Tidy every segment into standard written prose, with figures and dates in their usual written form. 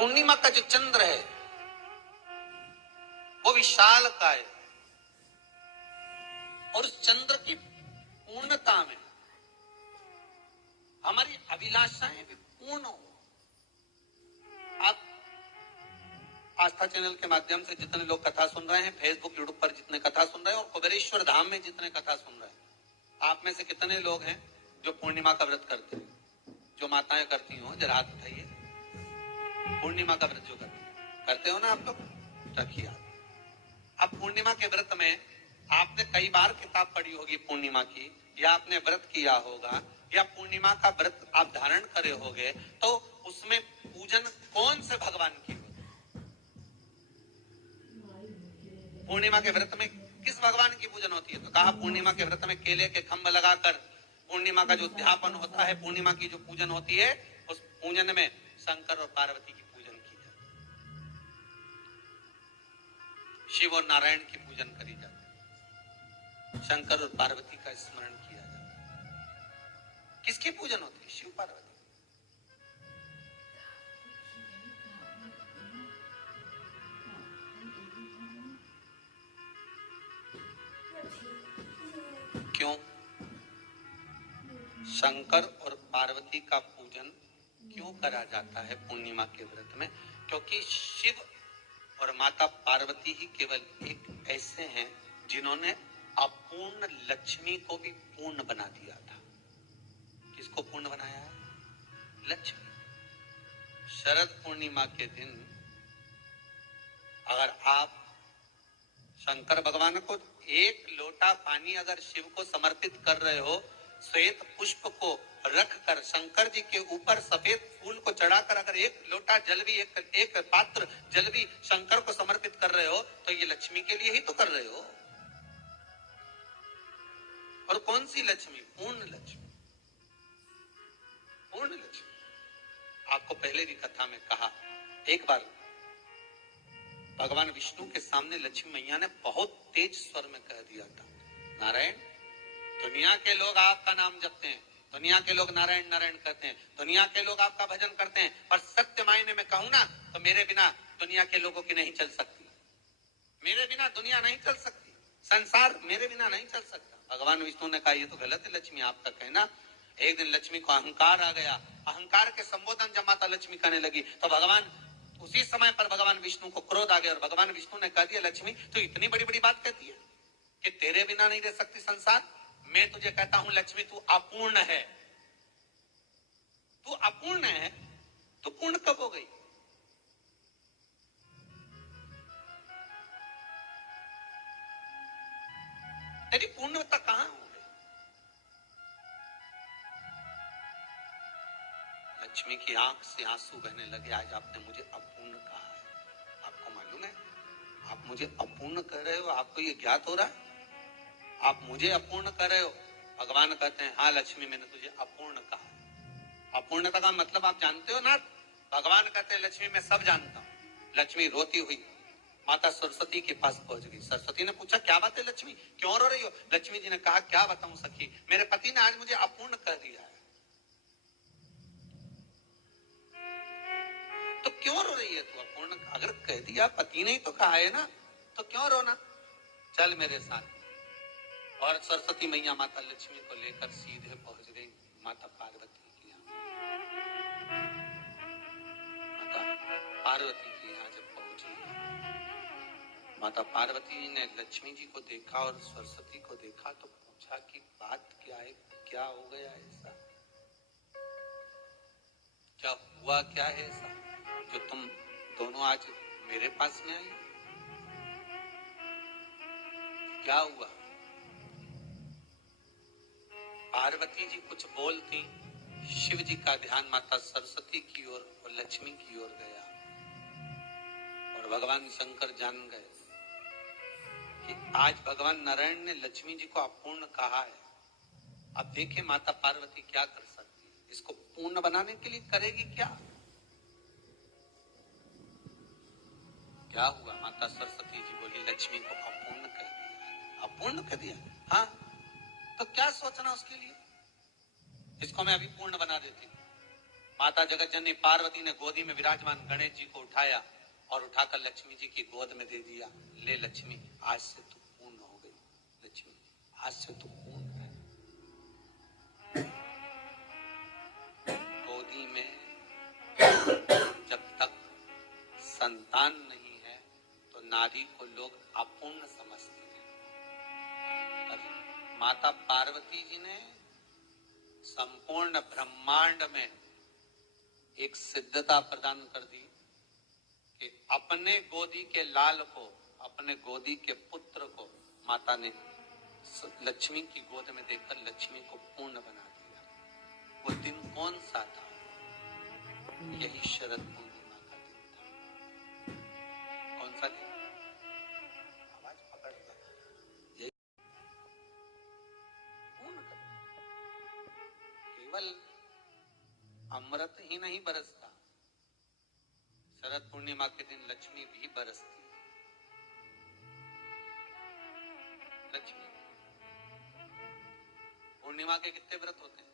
पूर्णिमा का जो चंद्र है वो विशाल का है और उस चंद्र की पूर्णता में हमारी अभिलाषाएं भी पूर्ण हो। आप आस्था चैनल के माध्यम से जितने लोग कथा सुन रहे हैं, फेसबुक यूट्यूब पर जितने कथा सुन रहे हैं और कुबेरेश्वर धाम में जितने कथा सुन रहे हैं, आप में से कितने लोग हैं जो पूर्णिमा का व्रत करते हैं? जो माताएं करती हो जरा हाथ उठाइए। पूर्णिमा का व्रत जो करते हो ना आप लोग, रखिए। अब पूर्णिमा के व्रत में आपने कई बार किताब पढ़ी होगी पूर्णिमा की, या आपने व्रत किया होगा, या पूर्णिमा का व्रत आप धारण करे होगे, तो उसमें पूजन कौन से भगवान की? पूर्णिमा के व्रत में किस भगवान की पूजन होती है? तो कहा पूर्णिमा के व्रत में केले के खंभ लगाकर पूर्णिमा का जो उद्यापन होता है, पूर्णिमा की जो पूजन होती है, उस पूजन में शंकर और पार्वती की पूजन की जाती है। शिव और नारायण की पूजन करी जाती है, शंकर और पार्वती का स्मरण किया जाता है। किसकी पूजन होती है? शिव पार्वती। क्यों शंकर और पार्वती का पूजन क्यों करा जाता है पूर्णिमा के व्रत में? क्योंकि शिव और माता पार्वती ही केवल एक ऐसे हैं जिन्होंने अपूर्ण लक्ष्मी को भी पूर्ण बना दिया था। किसको पूर्ण बनाया है? लक्ष्मी। शरद पूर्णिमा के दिन अगर आप शंकर भगवान को एक लोटा पानी अगर शिव को समर्पित कर रहे हो, श्वेत पुष्प को रखकर शंकर जी के ऊपर सफेद फूल को चढ़ाकर अगर एक लोटा जल भी, एक पात्र जल भी शंकर को समर्पित कर रहे हो, तो ये लक्ष्मी के लिए ही तो कर रहे हो। और कौन सी लक्ष्मी? पूर्ण लक्ष्मी। पूर्ण लक्ष्मी। आपको पहले भी कथा में कहा, एक बार भगवान विष्णु के सामने लक्ष्मी मैया ने बहुत तेज स्वर में कह दिया था, नारायण, दुनिया के लोग आपका नाम जपते हैं, दुनिया के लोग नारायण नारायण करते हैं, दुनिया के लोग आपका भजन करते हैं, पर सत्य मायने में कहूं ना तो मेरे बिना दुनिया के लोगों की नहीं चल सकती। मेरे बिना दुनिया नहीं चल सकती, संसार मेरे बिना नहीं चल सकता। भगवान विष्णु ने कहा, ये तो गलत है लक्ष्मी आपका कहना। एक दिन लक्ष्मी को अहंकार आ गया। अहंकार के संबोधन जब माता लक्ष्मी करने लगी तो भगवान उसी समय पर भगवान विष्णु को क्रोध आ गया और भगवान विष्णु ने कह दिया, लक्ष्मी तो इतनी बड़ी बड़ी बात कहती है कि तेरे बिना नहीं रह सकती संसार। मैं तुझे कहता हूं लक्ष्मी, तू अपूर्ण है। तू अपूर्ण है तो पूर्ण कब हो गई? तेरी पूर्णता कहां हो गई? लक्ष्मी की आंख से आंसू बहने लगे। आज आपने मुझे अपूर्ण कहा है। आपको मालूम है आप मुझे अपूर्ण कर रहे हो? आपको ये ज्ञात हो रहा है आप मुझे अपूर्ण कर रहे हो? भगवान कहते हैं, हाँ लक्ष्मी, मैंने तुझे अपूर्ण कहा। अपूर्णता का मतलब आप जानते हो ना? भगवान कहते हैं, लक्ष्मी मैं सब जानता हूं। लक्ष्मी रोती हुई माता सरस्वती के पास पहुंच गई। सरस्वती ने पूछा, क्या बात है लक्ष्मी, क्यों रो रही हो? लक्ष्मी जी ने कहा, क्या बताऊं सखी, मेरे पति ने आज मुझे अपूर्ण कर दिया है। तो क्यों रो रही है तू? अपूर्ण अगर कह दिया, पति ने ही तो कहा है ना, तो क्यों रोना? चल मेरे साथ। और सरस्वती मैया माता लक्ष्मी को लेकर सीधे पहुंच गई माता पार्वती के यहाँ। माता पार्वती के यहाँ जब पहुंची, माता पार्वती ने लक्ष्मी जी को देखा और सरस्वती को देखा तो पूछा कि बात क्या है, क्या हो गया ऐसा, क्या हुआ, क्या है ऐसा जो तुम दोनों आज मेरे पास में आई? क्या हुआ? पार्वती जी कुछ बोलती, शिव जी का ध्यान माता सरस्वती की ओर और लक्ष्मी की ओर गया और भगवान शंकर जान गए कि आज भगवान नारायण ने लक्ष्मी जी को अपूर्ण कहा है। अब देखें माता पार्वती क्या कर सकती है, इसको पूर्ण बनाने के लिए करेगी क्या? क्या हुआ? माता सरस्वती जी बोली, लक्ष्मी को अपूर्ण कर दिया। अपूर्ण कर दिया? हाँ, तो क्या सोचना उसके लिए? इसको मैं अभी पूर्ण बना देती हूँ। माता जगत जननी पार्वती ने गोदी में विराजमान गणेश जी को उठाया और उठाकर लक्ष्मी जी की गोद में दे दिया। ले लक्ष्मी, आज से तू पूर्ण हो गई। लक्ष्मी, आज से तू पूर्ण है। गोदी में जब तक संतान नहीं है तो नारी को लोग अपूर्ण समझते हैं। पर माता पार्वती जी ने संपूर्ण ब्रह्मांड में एक सिद्धता प्रदान कर दी कि अपने गोदी के लाल को, अपने गोदी के पुत्र को माता ने लक्ष्मी की गोद में देकर लक्ष्मी को पूर्ण बना दिया। वो दिन कौन सा था? यही शरद पूर्णिमा का दिन था। कौन सा दिन? आवाज पकड़ यही पूर्ण कर। केवल अमृत ही नहीं बरसता, शरद पूर्णिमा के दिन लक्ष्मी भी बरसती। लक्ष्मी पूर्णिमा के कितने व्रत होते हैं?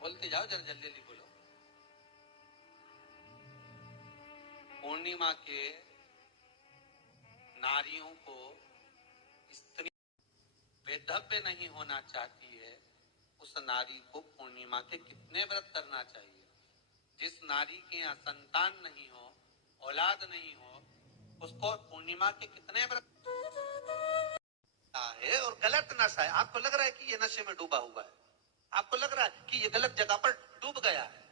बोलते जाओ, जरा जल्दी जल्दी बोलो। पूर्णिमा के नारियों को, स्त्री वैधव्य नहीं होना चाहती है, उस नारी को पूर्णिमा के कितने व्रत करना चाहिए? जिस नारी के यहाँ संतान नहीं हो, औलाद नहीं हो, उसको पूर्णिमा के कितने व्रत है? और गलत नशा है। आपको लग रहा है कि ये नशे में डूबा हुआ है, आपको लग रहा है कि ये गलत जगह पर डूब गया है,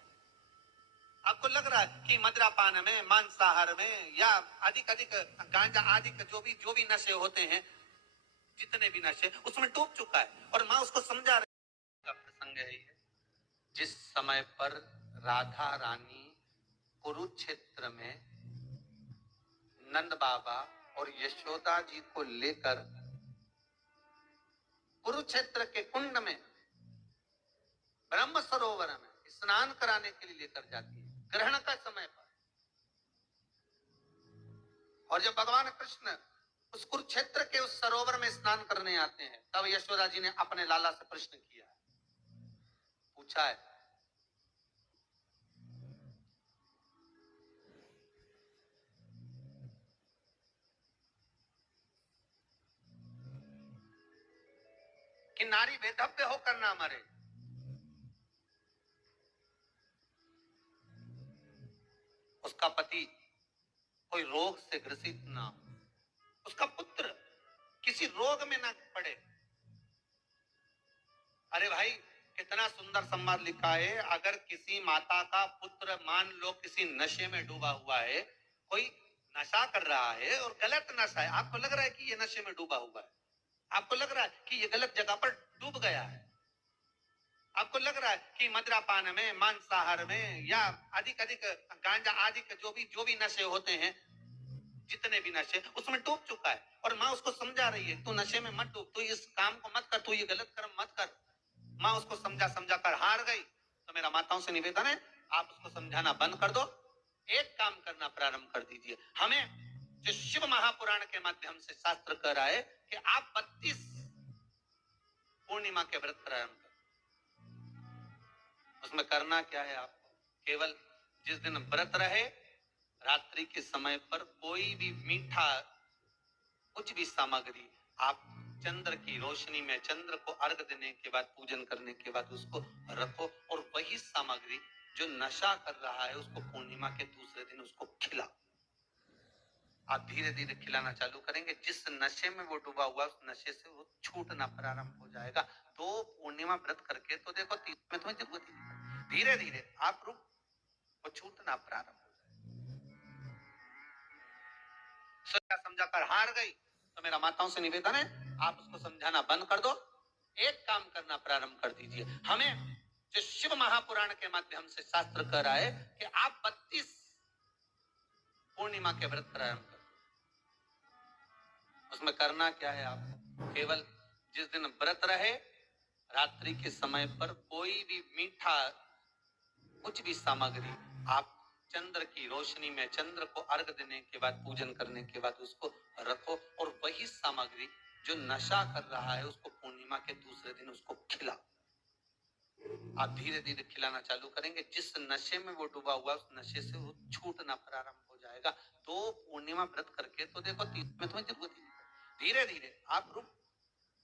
आपको लग रहा है कि मदिरापान में, मांसाहार में या अधिक गांजा आदि जो भी नशे होते हैं, जितने भी नशे, उसमें डूब चुका है। और माँ उसको समझा रही का प्रसंग है ये। जिस समय पर राधा रानी कुरुक्षेत्र में नंद बाबा और यशोदा जी को लेकर कुरुक्षेत्र के कुंड में, ब्रह्म सरोवर में स्नान कराने के लिए लेकर जाती है, ग्रहण का समय पर। और जब भगवान कृष्ण उस कुरुक्षेत्र के उस सरोवर में स्नान करने आते हैं, तब यशोदा जी ने अपने लाला से प्रश्न किया है, पूछा है कि नारी वैधव्य होकर ना मरे, उसका पति कोई रोग से ग्रसित ना हो, उसका पुत्र किसी रोग में ना पड़े। अरे भाई, कितना सुंदर संवाद लिखा है। अगर किसी माता का पुत्र मान लो किसी नशे में डूबा हुआ है, कोई नशा कर रहा है और गलत नशा है, आपको लग रहा है कि ये नशे में डूबा हुआ है, आपको लग रहा है कि ये गलत जगह पर डूब गया है, आपको लग रहा है कि मदिरापान में, मांसाहार में या अधिक गांजा आदि जो भी नशे होते हैं, जितने भी नशे, उसमें डूब चुका है। और माँ उसको समझा रही है, तू नशे में मत डूब, तू इस काम को मत कर, तू ये गलत कर्म मत कर। माँ उसको समझा कर हार गई। तो मेरा माताओं से निवेदन है, आप उसको समझाना बंद कर दो, एक काम करना प्रारंभ कर दीजिए। हमें जो शिव महापुराण के माध्यम से शास्त्र कह रहा है कि आप 32 पूर्णिमा के व्रत प्रारंभ कर। उसमें करना क्या है? आपको केवल जिस दिन व्रत रहे, रात्रि के समय पर कोई भी मीठा, कुछ भी सामग्री आप चंद्र की रोशनी में, चंद्र को अर्घ देने के बाद, पूजन करने के बाद उसको रखो, और वही सामग्री जो नशा कर रहा है उसको पूर्णिमा के दूसरे दिन उसको खिलाओ। आप धीरे धीरे खिलाना चालू करेंगे, जिस नशे में वो डूबा हुआ उस नशे से वो छूटना प्रारंभ हो जाएगा। तो पूर्णिमा व्रत करके तो देखो, 30 में तुम्हें जरूरत ही नहीं, धीरे धीरे आप रुक, वो छूटना प्रारंभ हो जाएगा। समझा कर हार गई। तो मेरा माताओं से निवेदन है, आप उसको समझाना बंद कर दो, एक काम करना प्रारंभ कर दीजिए। हमें जो शिव महापुराण के माध्यम से शास्त्र कह रहा है कि आप 32 पूर्णिमा के व्रत प्रारंभ कर। उसमें करना क्या है? आपको केवल जिस दिन व्रत रहे, रात्रि के समय पर कोई भी मीठा, कुछ भी सामग्री आप चंद्र की रोशनी में, चंद्र को अर्घ देने के बाद, पूजन करने के बाद उसको रखो, और वही सामग्री जो नशा कर रहा है उसको पूर्णिमा के दूसरे दिन उसको खिलाओ। आप धीरे धीरे खिलाना चालू करेंगे, जिस नशे में वो डूबा हुआ उस नशे से वो छूटना प्रारंभ हो जाएगा। तो पूर्णिमा व्रत करके तो देखो 30 में तुम्हें जरूरत ही नहीं, धीरे धीरे आप रुक,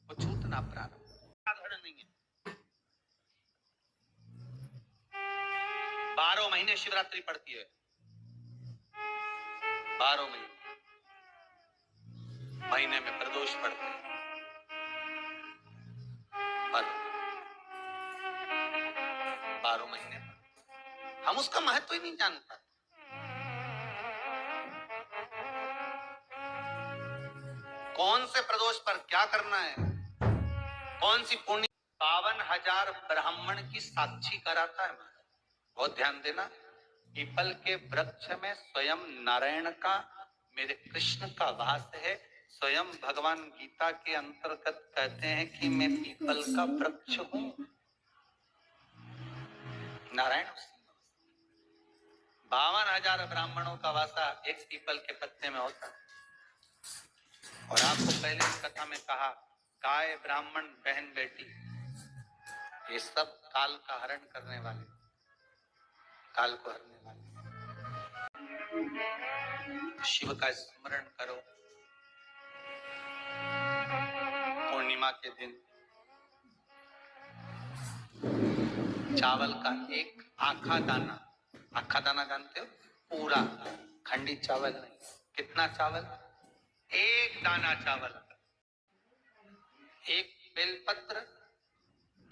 वो छूटना प्रारंभ, साधारण नहीं है। 12 महीने शिवरात्रि पड़ती है, 12 महीने में प्रदोष पड़ते हैं, पर 12 महीने हम उसका महत्व ही नहीं जानता। कौन से प्रदोष पर क्या करना है, कौन सी पुण्य 52,000 ब्राह्मण की साक्षी कराता है। बहुत ध्यान देना, पीपल के वृक्ष में स्वयं नारायण का, मेरे कृष्ण का वास है। स्वयं भगवान गीता के अंतर्गत कहते हैं कि मैं पीपल का वृक्ष हूं, नारायण 52,000 ब्राह्मणों का वासा एक पीपल के पत्ते में होता है। और आपको पहले इस कथा में कहा, गाय ब्राह्मण बहन बेटी ये सब काल का हरण करने वाले, काल को हरने वाले। शिव का स्मरण करो। पूर्णिमा के दिन चावल का एक आखा दाना जानते हो, पूरा, खंडी चावल नहीं। कितना चावल? एक दाना चावल। एक बेलपत्र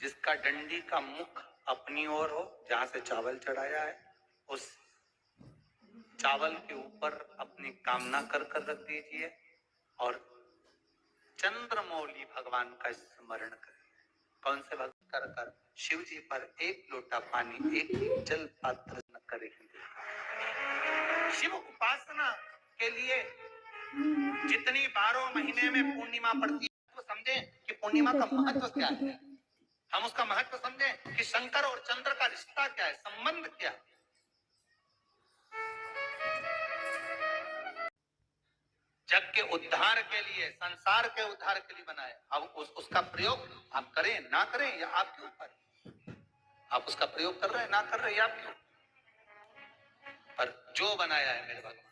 जिसका डंडी का मुख अपनी ओर हो, जहां से चावल चढ़ाया है, उस चावल के ऊपर अपनी कामना कर रख दीजिए और चंद्रमौली भगवान का स्मरण करें। कौन से भक्त कर शिव जी पर एक लोटा पानी, एक जल पात्र न करेंगे। शिव उपासना के लिए जितनी 12 महीने में पूर्णिमा पड़ती है, तो समझे कि पूर्णिमा का महत्व क्या है। हम उसका महत्व समझे कि शंकर और चंद्र का रिश्ता क्या है, संबंध क्या है। जग के उद्धार के लिए, संसार के उद्धार के लिए बनाए। अब उसका प्रयोग आप करें ना करें या आपके ऊपर। आप उसका प्रयोग कर रहे हैं ना कर रहे हैं आपके ऊपर, पर जो बनाया है मेरे भगवान